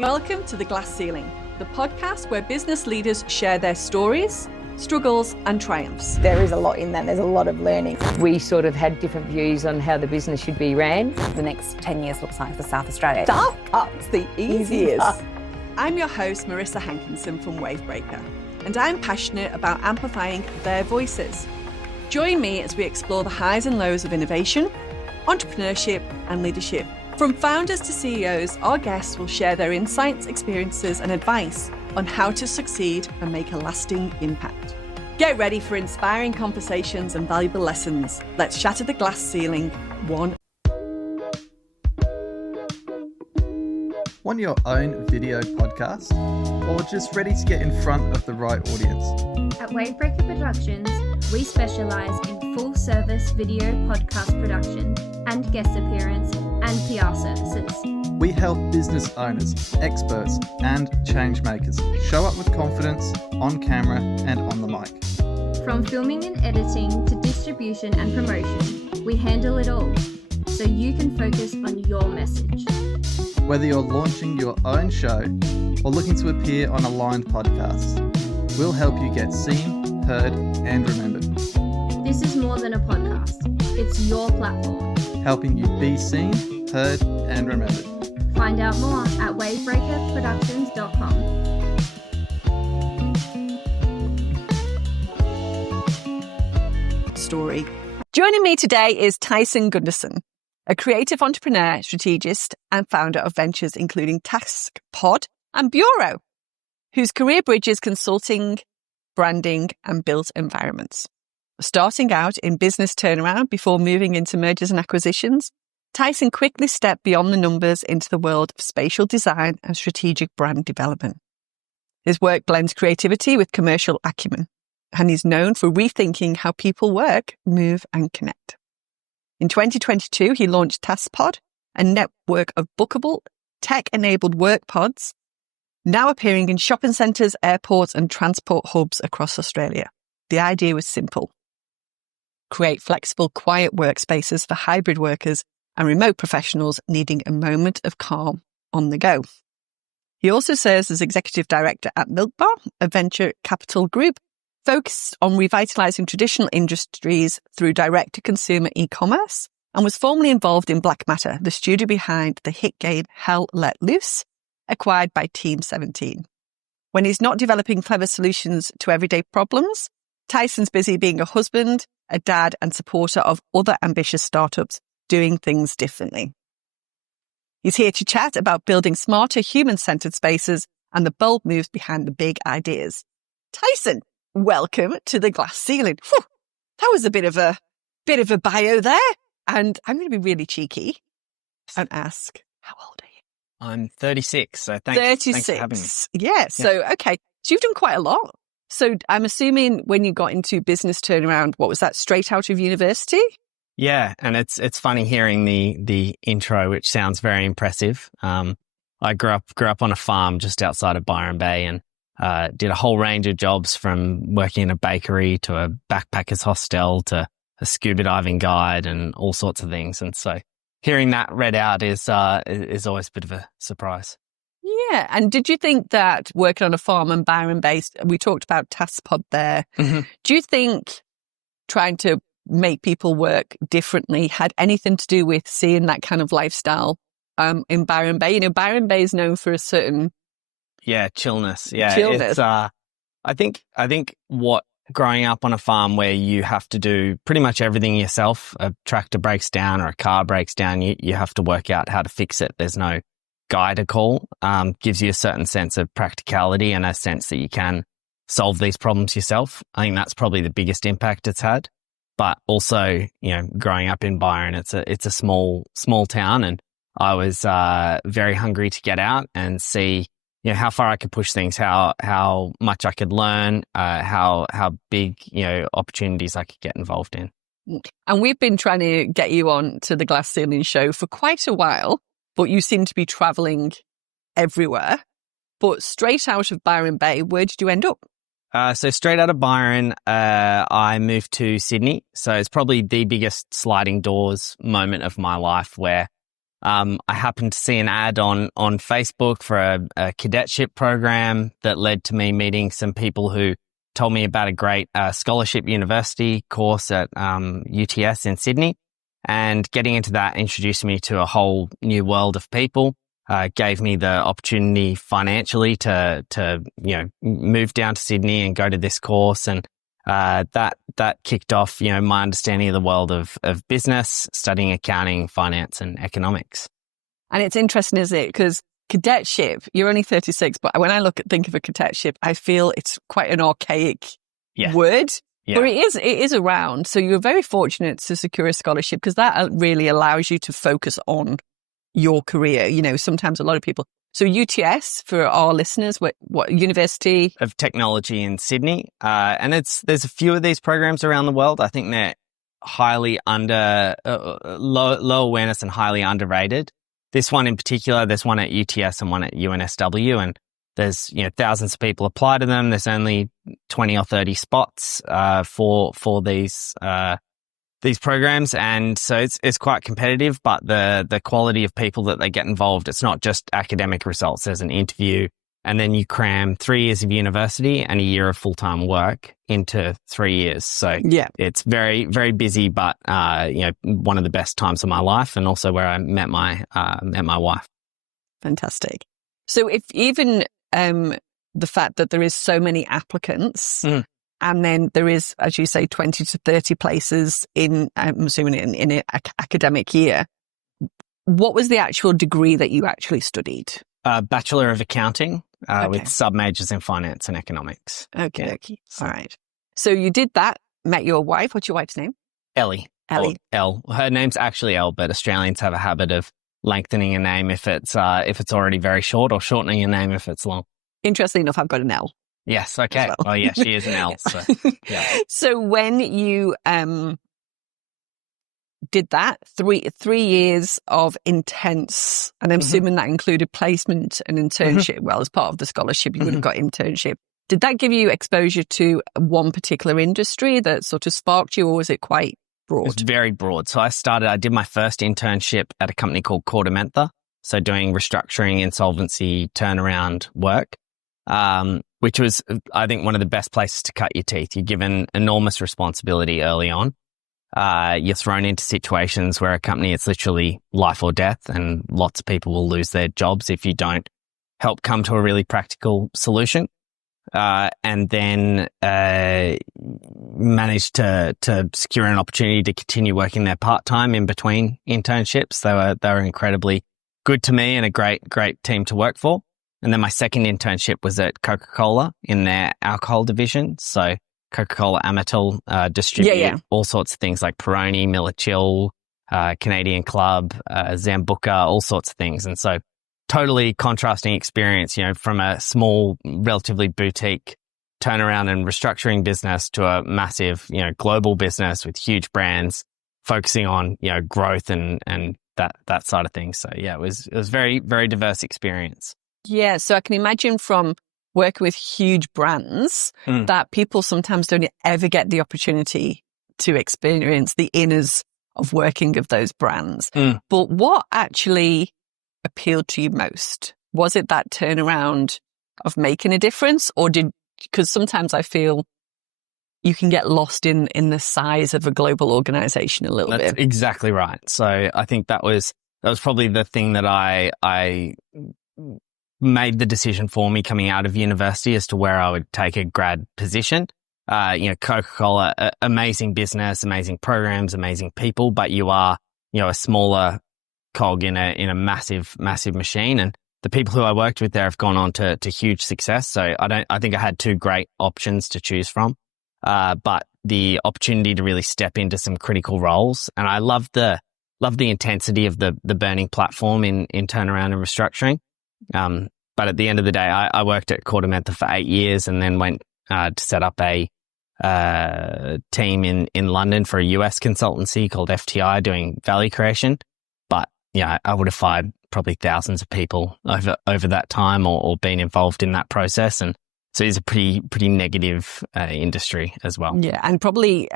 Welcome to The Glass Ceiling, the podcast where business leaders share their stories, struggles and triumphs. There is a lot in that. There's a lot of learning. We sort of had different views on how the business should be ran. The next 10 years looks like for South Australia. Startup's the easiest. I'm your host, Marissa Hankinson from Wavebreaker, and I'm passionate about amplifying their voices. Join me as we explore the highs and lows of innovation, entrepreneurship and leadership. From founders to CEOs, our guests will share their insights, experiences and advice on how to succeed and make a lasting impact. Get ready for inspiring conversations and valuable lessons. Let's shatter the glass ceiling one. Want your own video podcast? Or just ready to get in front of the right audience? At Wavebreaker Productions, we specialise in full-service video podcast production and guest appearance and PR services. We help business owners, experts, and change makers show up with confidence on camera and on the mic. From filming and editing to distribution and promotion, we handle it all, so you can focus on your message. Whether you're launching your own show or looking to appear on aligned podcasts, we'll help you get seen, heard, and remembered. This is more than a podcast. It's your platform. Helping you be seen, heard, and remembered. Find out more at wavebreakerproductions.com. Story. Joining me today is Tyson Gundersen, a creative entrepreneur, strategist, and founder of ventures including TaskPod and Bureau, whose career bridges consulting, branding, and built environments. Starting out in business turnaround before moving into mergers and acquisitions, Tyson quickly stepped beyond the numbers into the world of spatial design and strategic brand development. His work blends creativity with commercial acumen, and he's known for rethinking how people work, move, and connect. In 2022, he launched TaskPod, a network of bookable, tech-enabled work pods, now appearing in shopping centres, airports, and transport hubs across Australia. The idea was simple: create flexible, quiet workspaces for hybrid workers and remote professionals needing a moment of calm on the go. He also serves as executive director at Milk Bar, a venture capital group focused on revitalising traditional industries through direct-to-consumer e-commerce, and was formerly involved in Black Matter, the studio behind the hit game Hell Let Loose, acquired by Team 17. When he's not developing clever solutions to everyday problems, Tyson's busy being a husband, a dad, and supporter of other ambitious startups doing things differently. He's here to chat about building smarter, human-centered spaces and the bold moves behind the big ideas. Tyson, welcome to The Glass Ceiling. Whew, that was a bit of a bio there. And I'm going to be really cheeky and ask, how old are you? I'm 36, so thanks for having me. Yeah, so, okay. So you've done quite a lot. So I'm assuming when you got into business turnaround, what was that, straight out of university? Yeah, and it's funny hearing the intro, which sounds very impressive. I grew up on a farm just outside of Byron Bay and did a whole range of jobs, from working in a bakery to a backpackers hostel to a scuba diving guide and all sorts of things. And so hearing that read out is always a bit of a surprise. Yeah. And did you think that working on a farm and Byron Bay, we talked about TaskPod there. Mm-hmm. Do you think trying to make people work differently had anything to do with seeing that kind of lifestyle in Byron Bay? You know, Byron Bay is known for a certain... Yeah, chillness. Yeah. Chillness. It's, I think what growing up on a farm where you have to do pretty much everything yourself, a tractor breaks down or a car breaks down, you have to work out how to fix it. There's no guy to call, gives you a certain sense of practicality and a sense that you can solve these problems yourself. I think that's probably the biggest impact it's had. But also, you know, growing up in Byron, it's a small town, and I was very hungry to get out and see, you know, how far I could push things, how much I could learn, how big, you know, opportunities I could get involved in. And we've been trying to get you on to the Glass Ceiling show for quite a while, but you seem to be traveling everywhere. But straight out of Byron Bay, where did you end up? So straight out of Byron, I moved to Sydney. So it's probably the biggest sliding doors moment of my life, where I happened to see an ad on Facebook for a cadetship program that led to me meeting some people who told me about a great scholarship university course at UTS in Sydney. And getting into that introduced me to a whole new world of people, gave me the opportunity financially to move down to Sydney and go to this course. And that kicked off, my understanding of the world of business, studying accounting, finance and economics. And it's interesting, isn't it? Because cadetship, you're only 36, but when I think of a cadetship, I feel it's quite an archaic word. Yeah. But it is around. So you're very fortunate to secure a scholarship because that really allows you to focus on your career. Sometimes a lot of people. So UTS, for our listeners, what University of Technology in Sydney. And there's a few of these programs around the world. I think they're highly low awareness and highly underrated. This one in particular, there's one at UTS and one at UNSW, and there's thousands of people apply to them. There's only 20 or 30 spots for these programs, and so it's quite competitive. But the quality of people that they get involved, it's not just academic results. There's an interview, and then you cram 3 years of university and a year of full-time work into 3 years. So it's very, very busy, but one of the best times of my life, and also where I met my wife. Fantastic. So if even the fact that there is so many applicants, and then there is, as you say, 20 to 30 places in, I'm assuming in an academic year, what was the actual degree that you actually studied? Bachelor of Accounting with sub-majors in finance and economics. Okay. All right. So you did that, met your wife. What's your wife's name? Ellie. Elle. Her name's actually Elle, but Australians have a habit of lengthening a name if it's already very short, or shortening a name if it's long. Interesting enough, I've got an L. Yes. Okay. Well. Oh, yeah, she is an L. So, yeah. So when you did that, three years of intense, and I'm assuming that included placement and internship. Well, as part of the scholarship, you would have got internship. Did that give you exposure to one particular industry that sort of sparked you, or was it quite broad? It's very broad. So I did my first internship at a company called Mentha, so doing restructuring, insolvency, turnaround work, which was, I think, one of the best places to cut your teeth. You're given enormous responsibility early on. You're thrown into situations where a company, it's literally life or death, and lots of people will lose their jobs if you don't help come to a really practical solution. And then managed to secure an opportunity to continue working there part-time in between internships. They were incredibly good to me and a great team to work for. And then my second internship was at Coca-Cola in their alcohol division. So Coca-Cola Amatil distribute all sorts of things like Peroni, Miller Chill, Canadian Club, Zambuca, all sorts of things. And so totally contrasting experience, from a small, relatively boutique turnaround and restructuring business to a massive, global business with huge brands focusing on, growth and that side of things. So yeah, it was very, very diverse experience. Yeah. So I can imagine from working with huge brands that people sometimes don't ever get the opportunity to experience the inners of working of those brands. But what actually appealed to you most? Was it that turnaround of making a difference, or because sometimes I feel you can get lost in the size of a global organization a little bit. That's exactly right. So I think that was probably the thing that I made the decision for me coming out of university as to where I would take a grad position. Coca-Cola, amazing business, amazing programs, amazing people, but you are, a smaller cog in a massive, massive machine. And the people who I worked with there have gone on to huge success. So I think I had two great options to choose from. But the opportunity to really step into some critical roles. And I love the intensity of the burning platform in turnaround and restructuring. But at the end of the day, I worked at Mentha for 8 years and then went to set up a team in London for a US consultancy called FTI doing value creation. But yeah, I would have fired probably thousands of people over that time or been involved in that process. And so it's a pretty negative industry as well. Yeah, and probably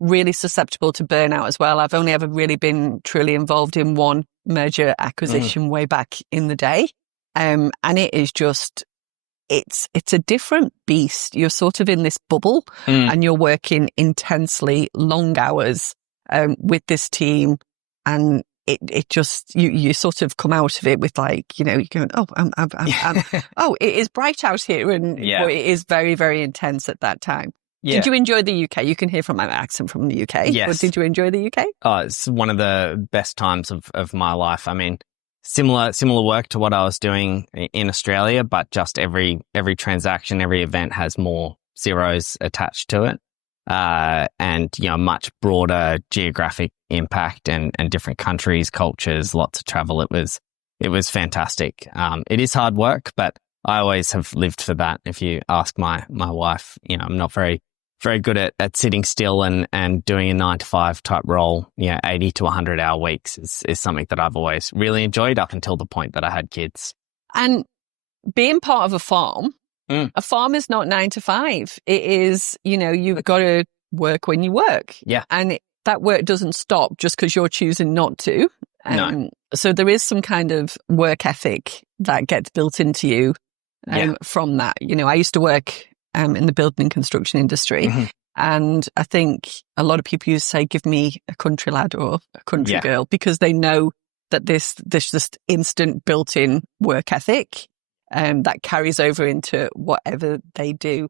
really susceptible to burnout as well. I've only ever really been truly involved in one merger acquisition way back in the day. And it is just, it's a different beast. You're sort of in this bubble and you're working intensely long hours with this team, and it just, you sort of come out of it with like, you know, you're going, oh, I'm oh, it is bright out here. And it is very, very intense at that time. Yeah. Did you enjoy the UK? You can hear from my accent from the UK. Yes. But did you enjoy the UK? Oh, it's one of the best times of my life. I mean, similar work to what I was doing in Australia, but just every transaction, every event has more zeros attached to it. And, you know, much broader geographic impact and different countries, cultures, lots of travel. It was fantastic. It is hard work, but I always have lived for that. If you ask my wife, you know, I'm not very good at sitting still and doing a 9-to-5 type role. You know, 80 to 100 hour weeks is something that I've always really enjoyed up until the point that I had kids. And being part of a farm is not 9 to 5. It is, you know, you've got to work when you work. Yeah. And that work doesn't stop just because you're choosing not to. No. So there is some kind of work ethic that gets built into you from that. You know, I used to work in the building and construction industry. And I think a lot of people used to say, give me a country lad or a country girl, because they know that this just instant built-in work ethic that carries over into whatever they do.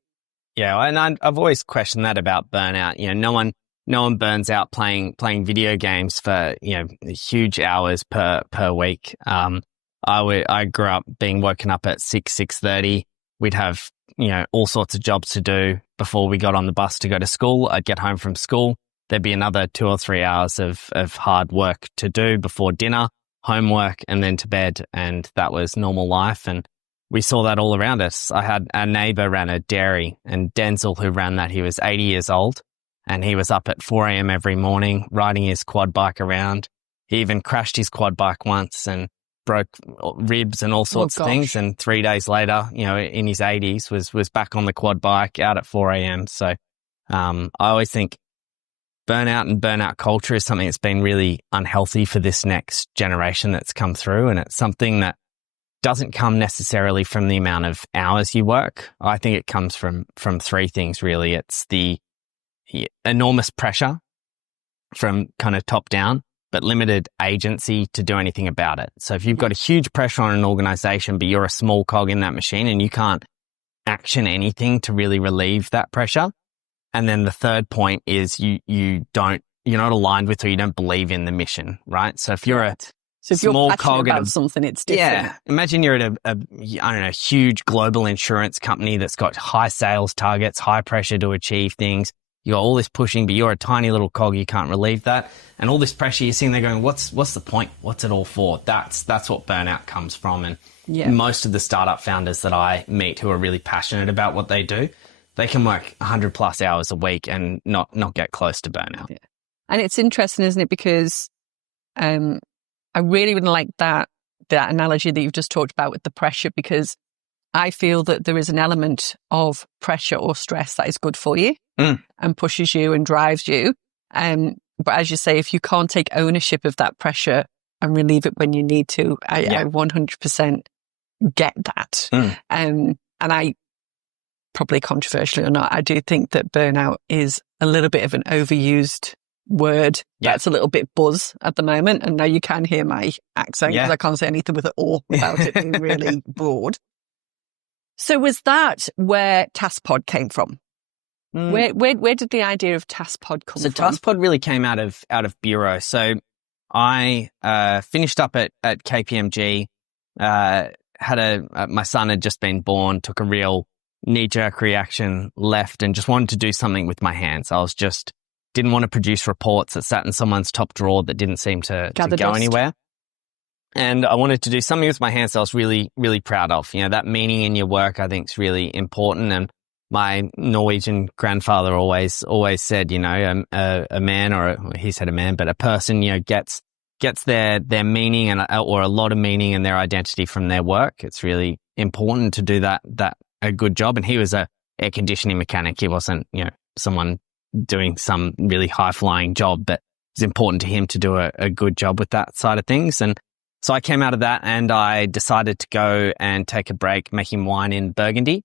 Yeah, and I've always questioned that about burnout. You know, no one burns out playing video games for, you know, huge hours per week. I grew up being woken up at 6:30. We'd have, you know, all sorts of jobs to do before we got on the bus to go to school. I'd get home from school. There'd be another 2 or 3 hours of hard work to do before dinner, homework, and then to bed. And that was normal life. And we saw that all around us. I had a neighbor ran a dairy, and Denzel, who ran that, he was 80 years old, and he was up at 4 a.m. every morning riding his quad bike around. He even crashed his quad bike once and broke ribs and all sorts of things. And 3 days later, you know, in his 80s, was back on the quad bike out at 4 a.m. So I always think burnout and burnout culture is something that's been really unhealthy for this next generation that's come through. And it's something that doesn't come necessarily from the amount of hours you work. I think it comes from three things, really. It's the enormous pressure from kind of top down, but limited agency to do anything about it. So if you've got a huge pressure on an organization, but you're a small cog in that machine and you can't action anything to really relieve that pressure. And then the third point is you're not aligned with, or you don't believe in the mission, right? So if you're if small you're cog about something, it's different. Yeah. Imagine you're at a huge global insurance company that's got high sales targets, high pressure to achieve things. You got all this pushing, but you're a tiny little cog. You can't relieve that. And all this pressure, you're sitting there going, what's the point? What's it all for? That's what burnout comes from. And most of the startup founders that I meet who are really passionate about what they do, they can work 100 plus hours a week and not get close to burnout. Yeah. And it's interesting, isn't it? Because I really would like that analogy that you've just talked about with the pressure, because I feel that there is an element of pressure or stress that is good for you and pushes you and drives you. But as you say, if you can't take ownership of that pressure and relieve it when you need to, I 100% get that. And I, probably controversially or not, I do think that burnout is a little bit of an overused word. That's a little bit buzz at the moment. And now you can hear my accent because I can't say anything with it or without it being really broad. So was that where TaskPod came from? Where did the idea of TaskPod come from? So TaskPod really came out of Bureau. So I finished up at KPMG, my son had just been born, took a real knee-jerk reaction, left, and just wanted to do something with my hands. I was just didn't want to produce reports that sat in someone's top drawer that didn't seem to go anywhere. And I wanted to do something with my hands that I was really, really proud of. You know, that meaning in your work, I think, is really important. And my Norwegian grandfather always said, you know, a man, or he said a man, but a person, you know, gets their meaning or a lot of meaning and their identity from their work. It's really important to do that a good job. And he was a air conditioning mechanic. He wasn't, you know, someone doing some really high flying job, but it's important to him to do a good job with that side of things. And So I came out of that and I decided to go and take a break making wine in Burgundy.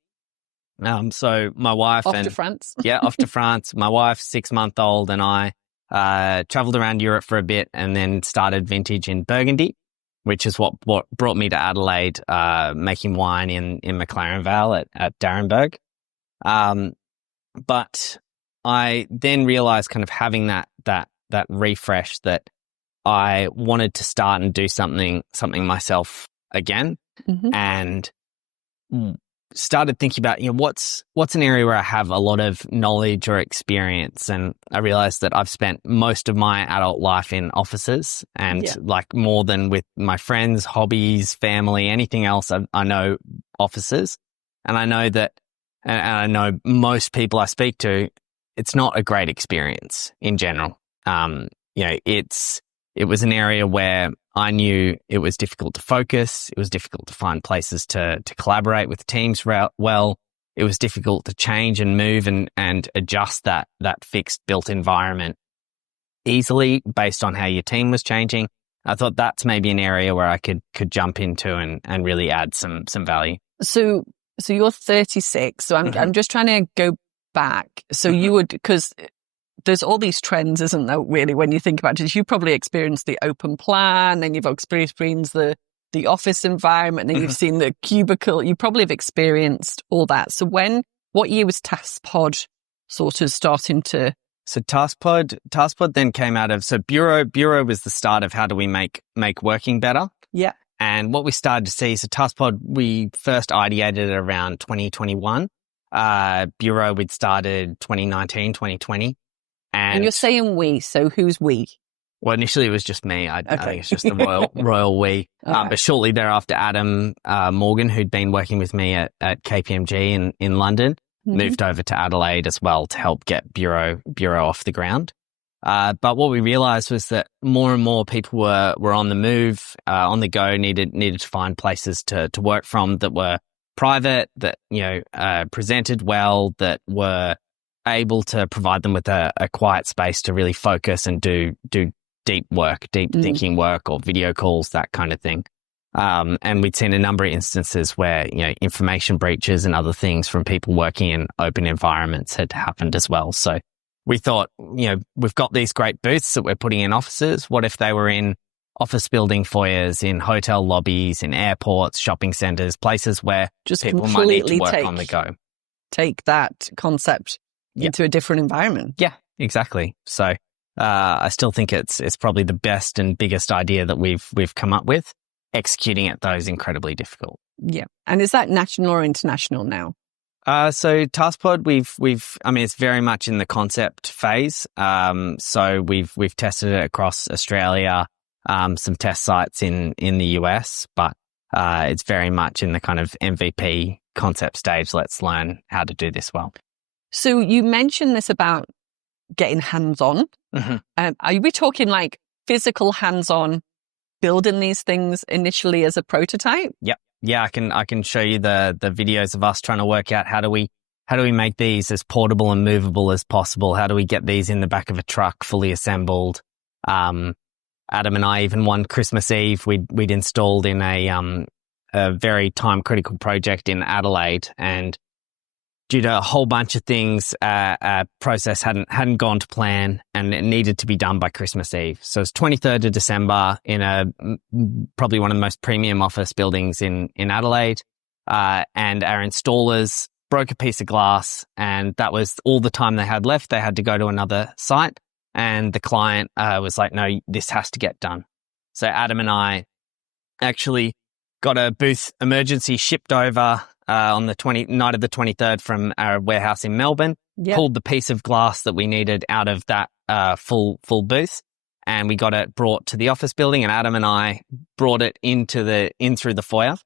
So my wife Off to France. Yeah, off to France. My wife, 6-month-old, and I traveled around Europe for a bit and then started vintage in Burgundy, which is what brought me to Adelaide, making wine in McLaren Vale at D'Arenberg. But I then realized, kind of having that refresh, that I wanted to start and do something myself again, and started thinking about, what's an area where I have a lot of knowledge or experience. And I realized that I've spent most of my adult life in offices, and like more than with my friends, hobbies, family, anything else, I know offices. And I know that, and I know most people I speak to, it's not a great experience in general. It was an area where I knew it was difficult to focus. It was difficult to find places to collaborate with teams well. It was difficult to change and move and adjust that fixed built environment easily based on how your team was changing. I thought that's maybe an area where I could jump into and really add some value. So you're 36. So I'm just trying to go back. So you would, because there's all these trends, isn't there, really, when you think about it? You probably experienced the open plan, and you've experienced the office environment, and you've seen the cubicle. You probably have experienced all that. So what year was TaskPod sort of starting to? So TaskPod then came out of, so Bureau was the start of how do we make working better. Yeah. And what we started to see, so TaskPod, we first ideated it around 2021. Bureau, we'd started 2019, 2020. And you're saying we, so who's we? Well, initially it was just me. I think it's just the royal we. Okay. But shortly thereafter, Adam Morgan, who'd been working with me at KPMG in London, moved over to Adelaide as well to help get Bureau off the ground. But what we realized was that more and more people were on the move, on the go, needed to find places to work from that were private, that presented well, that were able to provide them with a quiet space to really focus and do deep work, deep thinking work, or video calls, that kind of thing. And we'd seen a number of instances where, information breaches and other things from people working in open environments had happened as well. So we thought, we've got these great booths that we're putting in offices. What if they were in office building foyers, in hotel lobbies, in airports, shopping centers, places where just people might need to work on the go. Take that concept into a different environment. Yeah, exactly. So I still think it's probably the best and biggest idea that we've come up with. Executing it, though, is incredibly difficult. Yeah. And is that national or international now? So TaskPod, it's very much in the concept phase. So we've tested it across Australia, some test sites in the US, but it's very much in the kind of MVP concept stage. Let's learn how to do this well. So you mentioned this about getting hands-on. Are we talking like physical hands-on, building these things initially as a prototype? Yep. Yeah, I can show you the videos of us trying to work out how do we make these as portable and movable as possible? How do we get these in the back of a truck fully assembled? Adam and I, even one Christmas Eve, we'd installed in a very time critical project in Adelaide, and due to a whole bunch of things, process hadn't gone to plan, and it needed to be done by Christmas Eve. So it's 23rd of December in probably one of the most premium office buildings in Adelaide, and our installers broke a piece of glass, and that was all the time they had left. They had to go to another site, and the client was like, "No, this has to get done." So Adam and I actually got a booth emergency shipped over on the night of the 23rd from our warehouse in Melbourne, pulled the piece of glass that we needed out of that full booth, and we got it brought to the office building, and Adam and I brought it in through the foyer.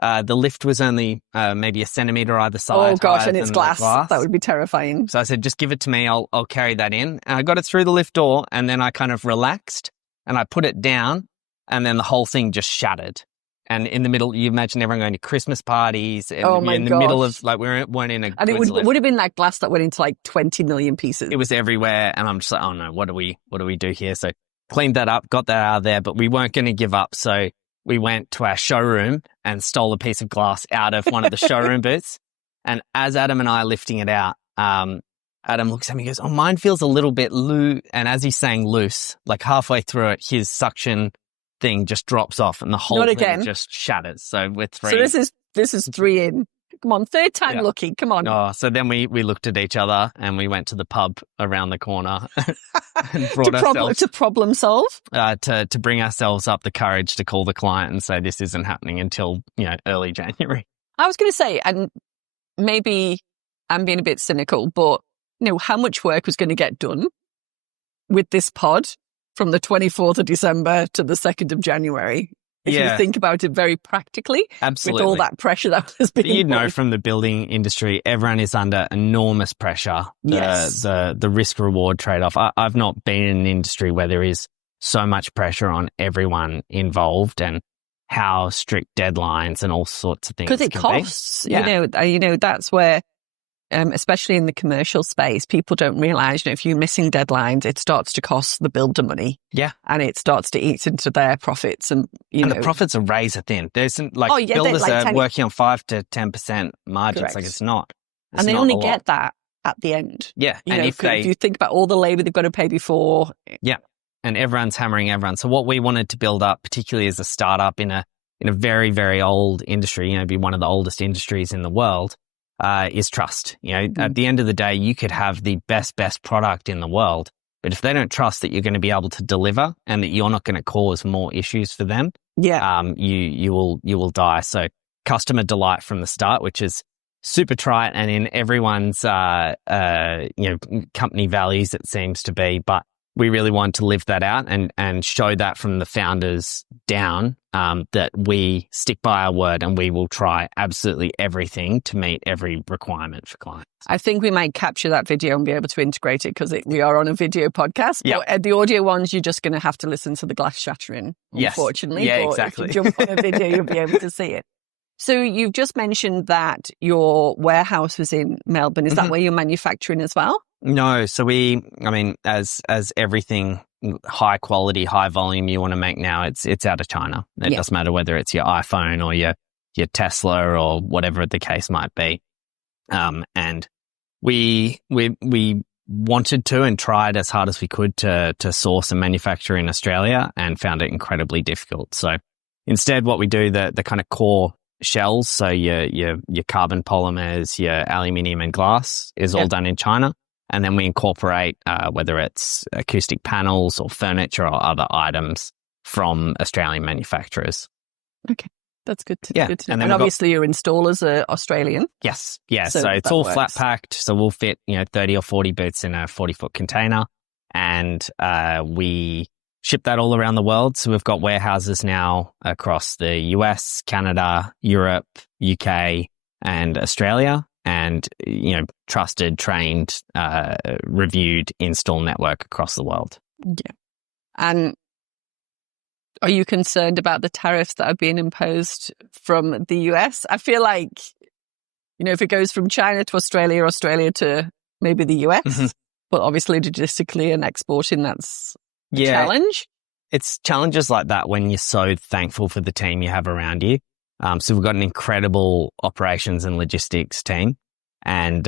The lift was only maybe a centimetre either side. Oh gosh, and it's glass. That would be terrifying. So I said, just give it to me, I'll carry that in. And I got it through the lift door, and then I kind of relaxed, and I put it down, and then the whole thing just shattered. And in the middle, you imagine everyone going to Christmas parties. And in the middle of, like, we weren't in a... And it would have been that glass that went into like 20 million pieces. It was everywhere. And I'm just like, oh no, what do we do here? So cleaned that up, got that out of there, but we weren't going to give up. So we went to our showroom and stole a piece of glass out of one of the showroom booths. And as Adam and I are lifting it out, Adam looks at me and goes, oh, mine feels a little bit loose. And as he's saying loose, like halfway through it, his suction thing just drops off and the whole thing just shatters. So we're 3. So this is 3 in. Come on, 3rd time lucky. Come on. Oh, so then we looked at each other and we went to the pub around the corner and brought ourselves to problem solve, to bring ourselves up the courage to call the client and say this isn't happening until early January. I was going to say, and maybe I'm being a bit cynical, but how much work was going to get done with this pod from the 24th of December to the 2nd of January? If you think about it very practically, absolutely, with all that pressure that was being you'd know from the building industry, everyone is under enormous pressure. The risk reward trade off. I've not been in an industry where there is so much pressure on everyone involved and how strict deadlines and all sorts of things. Because it costs. That's where. Especially in the commercial space, people don't realize, if you're missing deadlines, it starts to cost the builder money. Yeah. And it starts to eat into their profits. And, the profits are razor thin. There's builders are working on 5 to 10% margins. Correct. Like it's not. And they only get that at the end. Yeah. If you think about all the labor they've got to pay before. Yeah. And everyone's hammering everyone. So what we wanted to build up, particularly as a startup in a very, very old industry, be one of the oldest industries in the world, is trust. At the end of the day, you could have the best product in the world, but if they don't trust that you're going to be able to deliver and that you're not going to cause more issues for them, you will die. So customer delight from the start, which is super trite and in everyone's company values, it seems to be, but we really want to live that out and show that from the founders down, that we stick by our word and we will try absolutely everything to meet every requirement for clients. I think we might capture that video and be able to integrate it because we are on a video podcast. Yep. But the audio ones, you're just going to have to listen to the glass shattering, unfortunately. Yeah, but exactly. If you jump on a video, you'll be able to see it. So you've just mentioned that your warehouse was in Melbourne. Is that where you're manufacturing as well? No. So as everything high quality, high volume you want to make now, it's out of China. It doesn't matter whether it's your iPhone or your Tesla or whatever the case might be. And we wanted to and tried as hard as we could to source and manufacture in Australia and found it incredibly difficult. So instead, what we do, the kind of core shells, so your carbon polymers, your aluminium and glass is all done in China. And then we incorporate whether it's acoustic panels or furniture or other items from Australian manufacturers. Okay, that's good to know. And obviously your installers are Australian. Yes, yeah. So it's all works. flat packed. So we'll fit 30 or 40 boots in a 40-foot container, and we ship that all around the world. So we've got warehouses now across the US, Canada, Europe, UK, and Australia. And, trusted, trained, reviewed install network across the world. Yeah. And are you concerned about the tariffs that are being imposed from the US? I feel like, if it goes from China to Australia, Australia to maybe the US, but obviously logistically and exporting, that's a challenge. It's challenges like that when you're so thankful for the team you have around you. So we've got an incredible operations and logistics team, and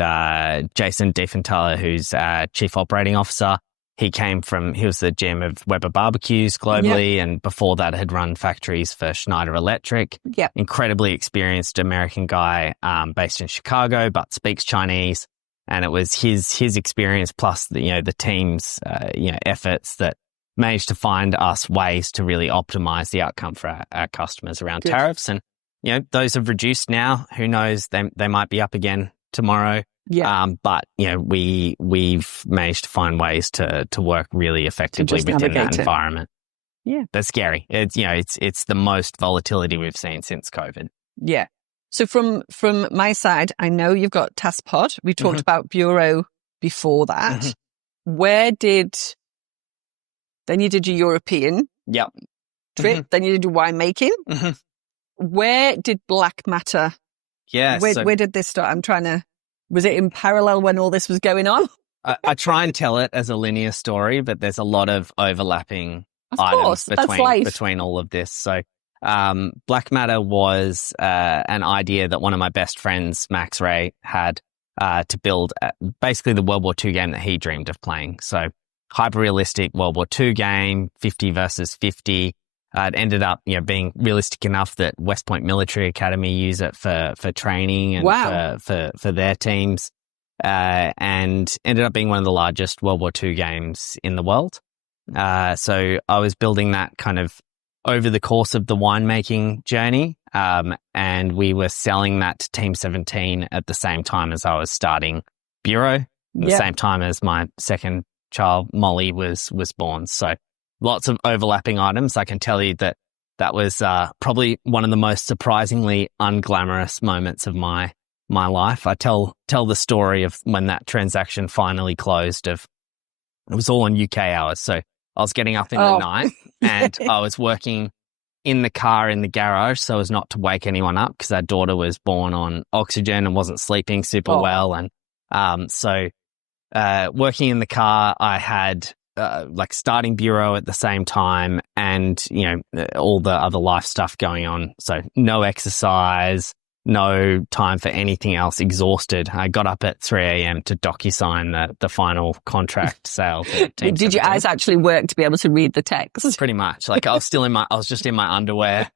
Jason Diefenthaler, who's Chief Operating Officer, he was the GM of Weber Barbecues globally, and before that had run factories for Schneider Electric. Yeah, incredibly experienced American guy based in Chicago, but speaks Chinese, and it was his experience plus the team's efforts that managed to find us ways to really optimize the outcome for our customers around tariffs. And those have reduced now. Who knows? They might be up again tomorrow. Yeah. But we've managed to find ways to work really effectively within that environment. Yeah. That's scary. It's the most volatility we've seen since COVID. Yeah. So from my side, I know you've got TaskPod. We talked about Bureau before that. Then you did your European trip. Then you did your winemaking. Where did Black Matter? Yeah. Where did this start? Was it in parallel when all this was going on? I try and tell it as a linear story, but there's a lot of overlapping items between all of this. So Black Matter was an idea that one of my best friends, Max Ray, had to build basically the World War II game that he dreamed of playing. So hyper-realistic World War II game, 50 versus 50. It ended up, being realistic enough that West Point Military Academy use it for training and for their teams, and ended up being one of the largest World War II games in the world. So I was building that kind of over the course of the winemaking journey, and we were selling that to Team 17 at the same time as I was starting Bureau, at the same time as my second child, Molly, was born. So lots of overlapping items. I can tell you that was probably one of the most surprisingly unglamorous moments of my life. I tell the story of when that transaction finally closed. It was all on UK hours, so I was getting up in the night and I was working in the car in the garage so as not to wake anyone up because our daughter was born on oxygen and wasn't sleeping super well. And so working in the car, I had starting Bureau at the same time and, all the other life stuff going on. So no exercise, no time for anything else, exhausted. I got up at 3 a.m. to DocuSign the final contract sale. Did your eyes actually work to be able to read the text? Pretty much. Like I was just in my underwear,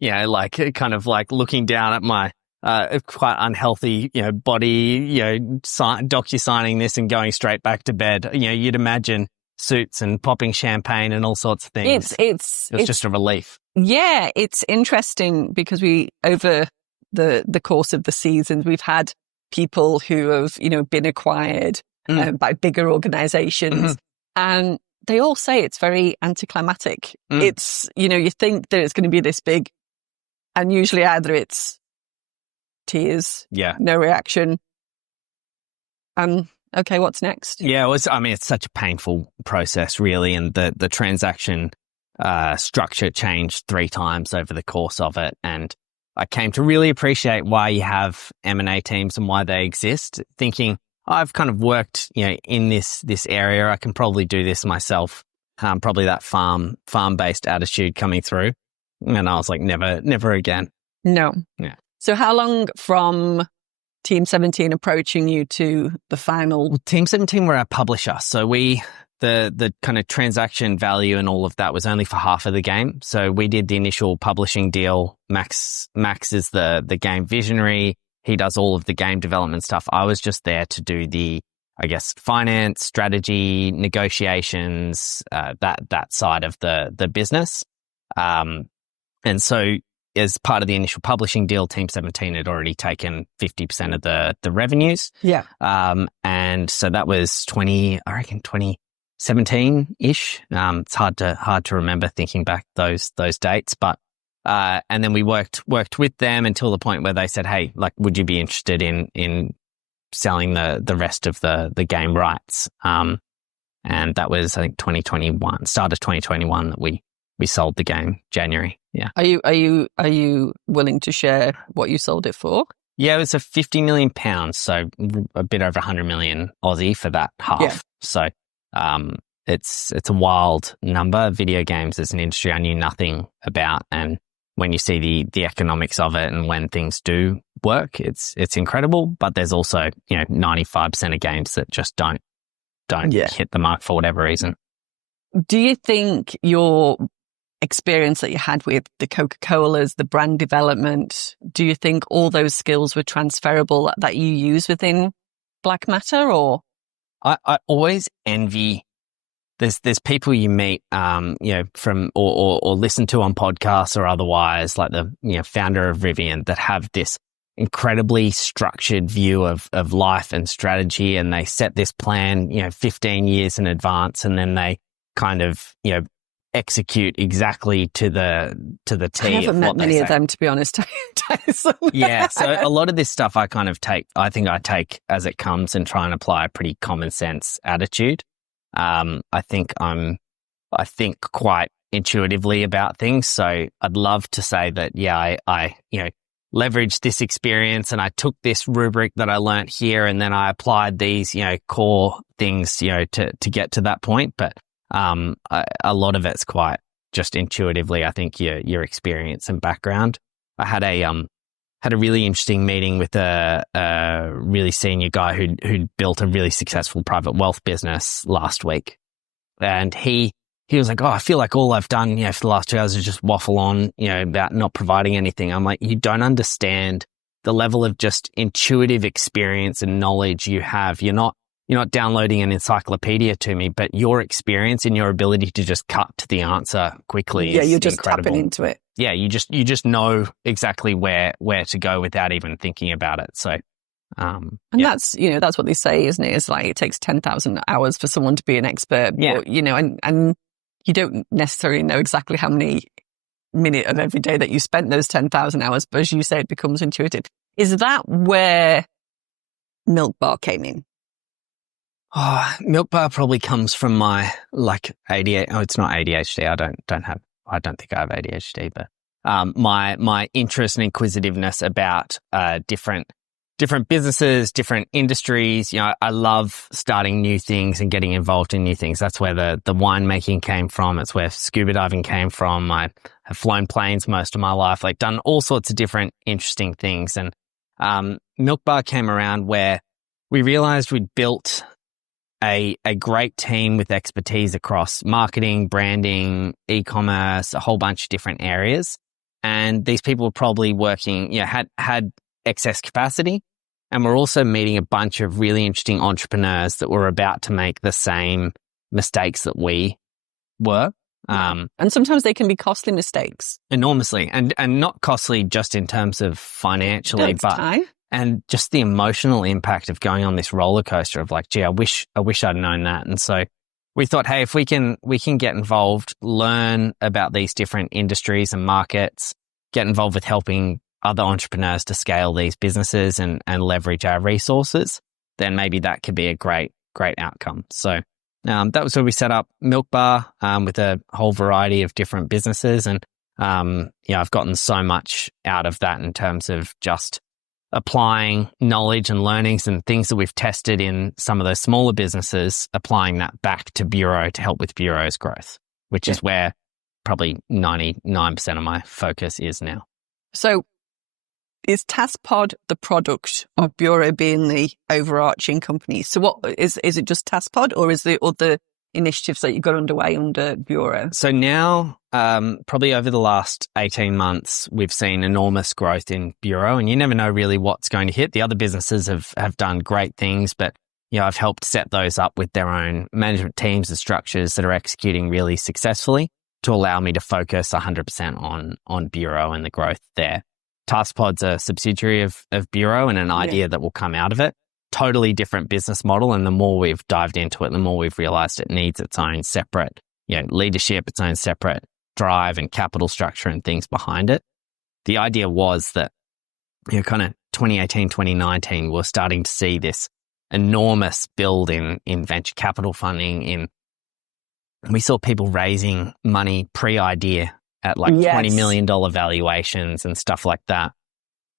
kind of looking down at my quite unhealthy, body, DocuSigning this and going straight back to bed. You'd imagine suits and popping champagne and all sorts of things. It's just a relief. Yeah, it's interesting because over the course of the seasons, we've had people who have, been acquired by bigger organizations, and they all say it's very anticlimactic. It's, you think that it's going to be this big, and usually either it's tears, no reaction, okay, what's next? Yeah, it's such a painful process, really, and the transaction structure changed 3 times over the course of it, and I came to really appreciate why you have M&A teams and why they exist, thinking I've kind of worked, in this area. I can probably do this myself. Probably that farm-based attitude coming through. And I was like, never again. No. Yeah. So how long from Team 17 approaching you to the final? Well, Team 17 were our publisher. So the kind of transaction value and all of that was only for half of the game. So we did the initial publishing deal. Max is the game visionary. He does all of the game development stuff. I was just there to do the, finance, strategy, negotiations, that side of the business. And so as part of the initial publishing deal, Team 17 had already taken 50% of the revenues. Yeah. And so that was 2017-ish. It's hard to remember thinking back those dates, but and then we worked with them until the point where they said, "Hey, would you be interested in selling the rest of the game rights?" And that was, I think, 2021, start of 2021 that we sold the game, January. Yeah. Are you willing to share what you sold it for? Yeah, it was a £50 million, so a bit over 100 million Aussie for that half. Yeah. So it's a wild number. Video games as an industry I knew nothing about, and when you see the economics of it and when things do work, it's incredible. But there's also 95% of games that just don't hit the mark for whatever reason. Do you think your experience that you had with the Coca-Colas, the brand development, do you think all those skills were transferable that you use within Black Matter? Or I always envy. There's people you meet, from or listen to on podcasts or otherwise, like the founder of Rivian, that have this incredibly structured view of life and strategy, and they set this plan 15 years in advance, and then they kind of execute exactly to the T. I haven't met many of them, to be honest. Yeah, so a lot of this stuff I take as it comes and try and apply a pretty common sense attitude. I think quite intuitively about things. So I'd love to say that, I leveraged this experience and I took this rubric that I learnt here and then I applied these, core things, to get to that point. But a lot of it's quite just intuitively, I think your experience and background. I had a really interesting meeting with a really senior guy who'd built a really successful private wealth business last week. And he was like, oh, I feel like all I've done, for the last 2 hours is just waffle on, about not providing anything. I'm like, you don't understand the level of just intuitive experience and knowledge you have. You're not downloading an encyclopedia to me, but your experience and your ability to just cut to the answer quickly is you're just incredible. tapping into it. Yeah, you just know exactly where to go without even thinking about it. So, that's what they say, isn't it? It's like it takes 10,000 hours for someone to be an expert. Yeah. But, and you don't necessarily know exactly how many minutes of every day that you spent those 10,000 hours. But as you say, it becomes intuitive. Is that where Milk Bar came in? Oh, Milk Bar probably comes from my ADHD. Oh, it's not ADHD. I don't think I have ADHD, but my interest and inquisitiveness about different businesses, different industries. I love starting new things and getting involved in new things. That's where the winemaking came from. It's where scuba diving came from. I have flown planes most of my life, done all sorts of different interesting things. And Milk Bar came around where we realized we'd built a great team with expertise across marketing, branding, e-commerce, a whole bunch of different areas. And these people were probably working, had excess capacity. And we're also meeting a bunch of really interesting entrepreneurs that were about to make the same mistakes that we were. And sometimes they can be costly mistakes. Enormously. And not costly just in terms of financially, but time. And just the emotional impact of going on this roller coaster of gee, I wish I'd known that. And so we thought, hey, if we can get involved, learn about these different industries and markets, get involved with helping other entrepreneurs to scale these businesses and leverage our resources, then maybe that could be a great outcome. So that was where we set up Milk Bar with a whole variety of different businesses. And I've gotten so much out of that in terms of just applying knowledge and learnings and things that we've tested in some of those smaller businesses, applying that back to Bureau to help with Bureau's growth, which is where probably 99% of my focus is now. So is TaskPod the product of Bureau being the overarching company? So what is it just TaskPod, or is there other initiatives that you've got underway under Bureau? So now, probably over the last 18 months, we've seen enormous growth in Bureau, and you never know really what's going to hit. The other businesses have done great things, but I've helped set those up with their own management teams and structures that are executing really successfully to allow me to focus 100% on Bureau and the growth there. TaskPod's a subsidiary of Bureau and an idea that will come out of it. Totally different business model, and the more we've dived into it, the more we've realized it needs its own separate, leadership, its own separate drive and capital structure and things behind it. The idea was that, kind of 2018, 2019, we're starting to see this enormous build in venture capital funding. We saw people raising money pre-idea at $20 million valuations and stuff like that.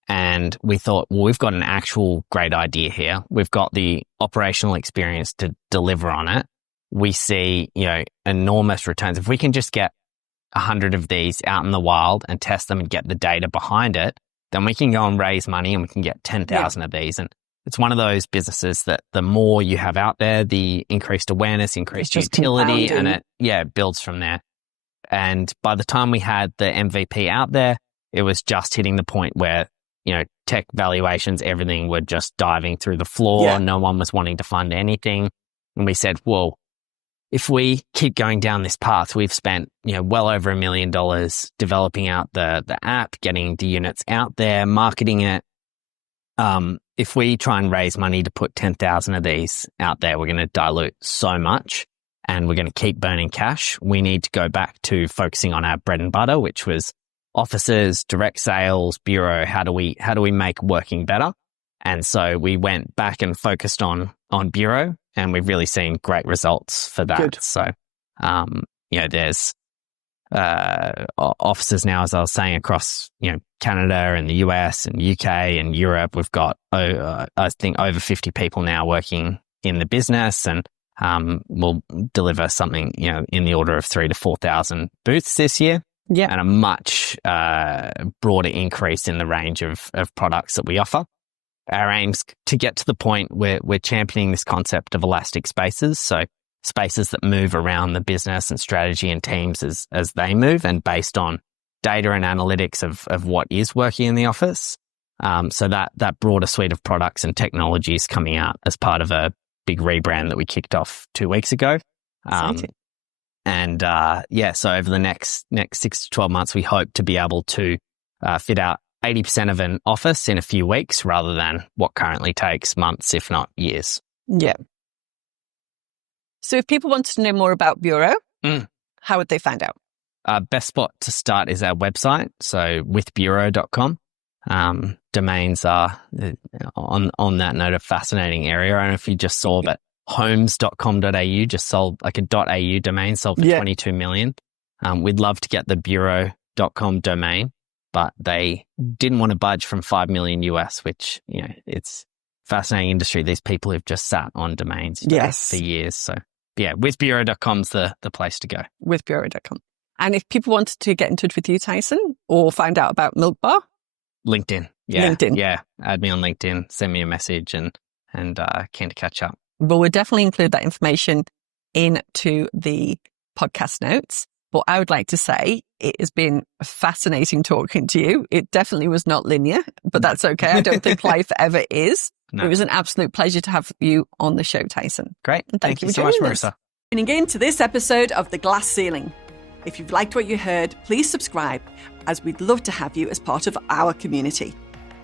And we thought, well, we've got an actual great idea here. We've got the operational experience to deliver on it. We see, enormous returns. If we can just get 100 of these out in the wild and test them and get the data behind it, then we can go and raise money and we can get 10,000 of these. And it's one of those businesses that the more you have out there, the increased awareness, increased utility, and it builds from there. And by the time we had the MVP out there, it was just hitting the point where, tech valuations, everything were just diving through the floor. Yeah. No one was wanting to fund anything. And we said, well, if we keep going down this path, we've spent, well over $1 million developing out the app, getting the units out there, marketing it. If we try and raise money to put 10,000 of these out there, we're going to dilute so much and we're going to keep burning cash. We need to go back to focusing on our bread and butter, which was offices, direct sales, Bureau. How do we make working better? And so we went back and focused on Bureau, and we've really seen great results for that. Good. So, there's offices now, as I was saying, across, Canada and the US and UK and Europe. We've got, I think, over 50 people now working in the business, and We'll deliver something, in the order of 3,000 to 4,000 booths this year. Yeah. And a much broader increase in the range of products that we offer. Our aim's to get to the point where we're championing this concept of elastic spaces. So spaces that move around the business and strategy and teams as they move, and based on data and analytics of what is working in the office. So that broader suite of products and technologies coming out as part of a big rebrand that we kicked off 2 weeks ago. Exciting. So over the next 6 to 12 months, we hope to be able to fit out 80% of an office in a few weeks rather than what currently takes months, if not years. Yeah. So if people wanted to know more about Bureau, how would they find out? Best spot to start is our website, so withbureau.com. Domains are, on that note, a fascinating area. I don't know if you just saw, but homes.com.au just sold, like a .au domain sold for 22 million. We'd love to get the bureau.com domain, but they didn't want to budge from 5 million US, which, it's a fascinating industry. These people who've just sat on domains for years. So yeah, withbureau.com's the place to go. Withbureau.com. And if people wanted to get in touch with you, Tyson, or find out about Milk Bar? LinkedIn. Yeah. LinkedIn. Yeah. Add me on LinkedIn, send me a message and keen to catch up. Well, we'll definitely include that information into the podcast notes. But I would like to say it has been fascinating talking to you. It definitely was not linear, but that's okay. I don't think life ever is. No. It was an absolute pleasure to have you on the show, Tyson. Great. And thank you so much, Marissa. Tuning in to this episode of The Glass Ceiling. If you've liked what you heard, please subscribe, as we'd love to have you as part of our community.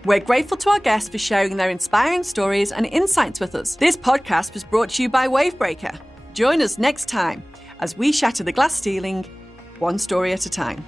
We're grateful to our guests for sharing their inspiring stories and insights with us. This podcast was brought to you by Wavebreaker. Join us next time as we shatter the glass ceiling, one story at a time.